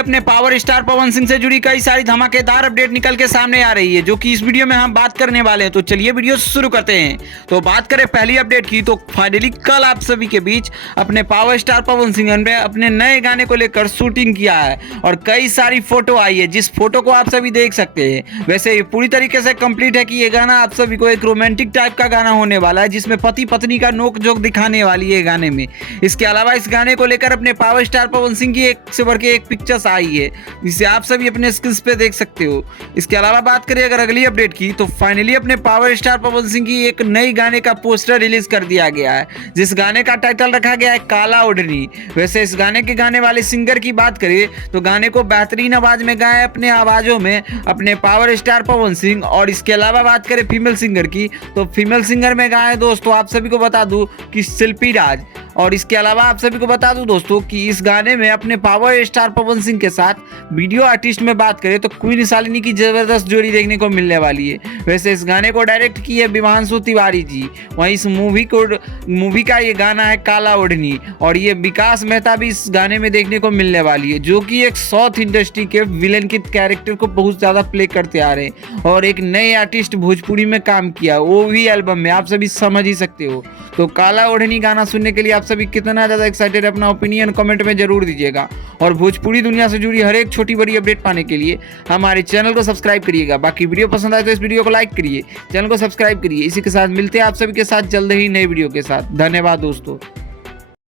अपने power star Pawan Singh से जुड़ी कई सारी धमाकेदार अपडेट निकल के सामने आ रही है, जो कि इस वीडियो में हम बात करने वाले हैं। तो चलिए वीडियो शुरू करते हैं। तो बात करें पहली अपडेट की, तो फाइनली कल आप सभी के बीच अपने पावर स्टार पवन सिंह ने अपने नए गाने को लेकर शूटिंग किया है और कई सारी फोटो आई है, जिस फोटो को आप सभी देख सकते हैं। वैसे ये पूरी तरीके से कंप्लीट है कि ये गाना आप सभी को एक रोमांटिक टाइप का गाना होने वाला है, जिसमें पति पत्नी का नोक जोक दिखाने वाली है गाने में। इसके अलावा इस गाने को लेकर अपने पावर स्टार पवन सिंह की एक से बढ़ के एक पिक्चर्स आई है, जिसे आप सभी अपने स्क्रीन पे देख सकते हो। इसके अलावा बात करें अगर अगली अपडेट की, तो फाइनली अपने पावर स्टार पवन सिंह की एक नई गाने का पोस्टर रिलीज कर दिया गया है, जिस गाने का टाइटल रखा गया है काला ओढ़नी। वैसे इस गाने के गाने वाले सिंगर की बात करें तो गाने को बेहतरीन आवाज में गाए अपने आवाजों में अपने पावर स्टार पवन सिंह। और इसके अलावा बात करें फीमेल सिंगर की, तो फीमेल सिंगर में गाए दोस्तों आप सभी को बता दूं कि शिल्पी राज। और इसके अलावा आप सभी को बता दूं दोस्तों कि इस गाने में अपने पावर स्टार पवन सिंह के साथ वीडियो आर्टिस्ट में बात करें तो क्वीन शालिनी की जबरदस्त जोड़ी देखने को मिलने वाली है। वैसे इस गाने को डायरेक्ट की है विवांशु तिवारी जी। वहीं इस मूवी का ये गाना है काला ओढ़नी, और ये विकास मेहता भी इस गाने में देखने को मिलने वाली है, जो कि एक साउथ इंडस्ट्री के विलेन के कैरेक्टर को बहुत ज़्यादा प्ले करते आ रहे हैं और एक नए आर्टिस्ट भोजपुरी में काम किया, वो भी एल्बम में। आप सभी समझ ही सकते हो। तो काला ओढ़नी गाना सुनने के लिए आप सभी कितना ज़्यादा एक्साइटेड है, अपना ओपिनियन कमेंट में जरूर दीजिएगा। और भोजपुरी दुनिया से जुड़ी हर एक छोटी बड़ी अपडेट पाने के लिए हमारे चैनल को सब्सक्राइब करिएगा। बाकी वीडियो पसंद आए तो इस वीडियो को लाइक करिए, चैनल को सब्सक्राइब करिए। इसी के साथ मिलते हैं आप सभी के साथ जल्द ही नए वीडियो के साथ। धन्यवाद दोस्तों।